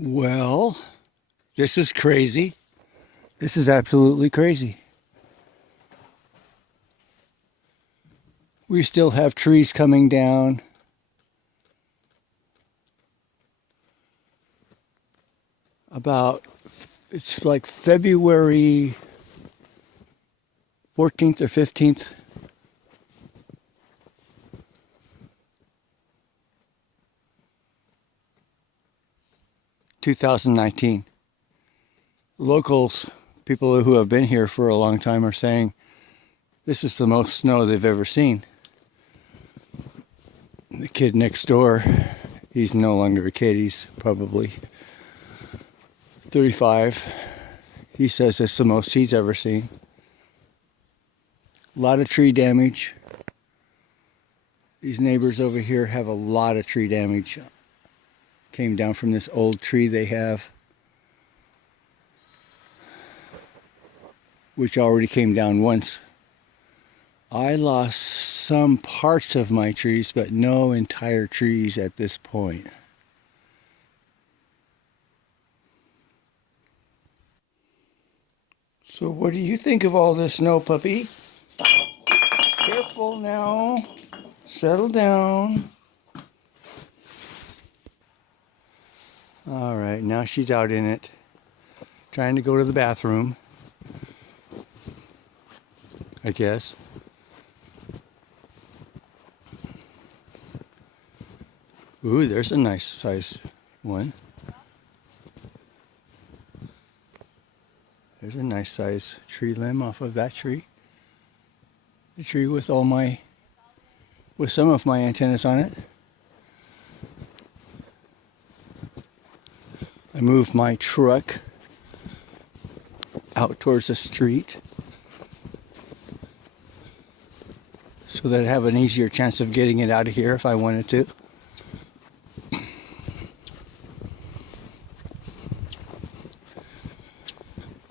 Well, this is crazy. This is absolutely crazy. We still have trees coming down. It's like February 14th or 15th. (2019). Locals, people who have been here for a long time, are saying this is the most snow they've ever seen. The kid next door, he's no longer a kid, he's probably 35. He says it's the most he's ever seen. A lot of tree damage. These neighbors over here have a lot of tree damage. Came down from this old tree they have, which already came down once. I lost some parts of my trees, but no entire trees at this point. So what do you think of all this snow, puppy? Careful now. Settle down. All right, now she's out in it, trying to go to the bathroom, I guess. Ooh, there's a nice size one. There's a nice size tree limb off of that tree. The tree with some of my antennas on it. I moved my truck out towards the street so that I'd have an easier chance of getting it out of here if I wanted to.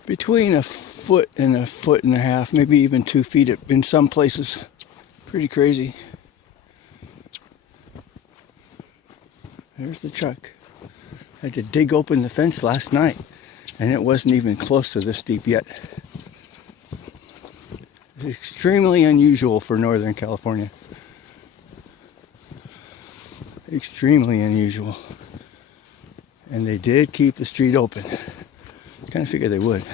Between a foot and a foot and a half, maybe even 2 feet in some places. Pretty crazy. There's the truck. I had to dig open the fence last night, and it wasn't even close to this deep yet. It's extremely unusual for Northern California. Extremely unusual. And they did keep the street open. Kind of figured they would.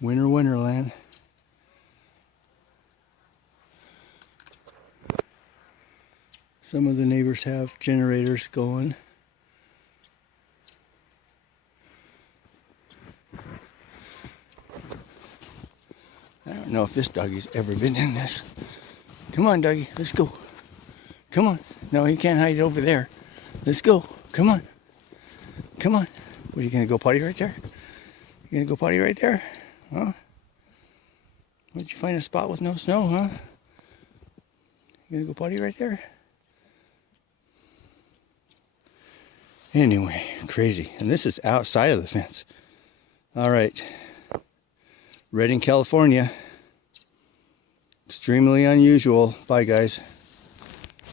Winter wonderland. Some of the neighbors have generators going. I don't know if this doggy's ever been in this. Come on, doggy, let's go. Come on. No, he can't hide over there. Let's go. Come on. Come on. What, are you gonna go potty right there? You gonna go potty right there? Huh? Did you find a spot with no snow, huh? You gonna go potty right there? Anyway, crazy. And this is outside of the fence. All right. Redding, California. Extremely unusual. Bye, guys.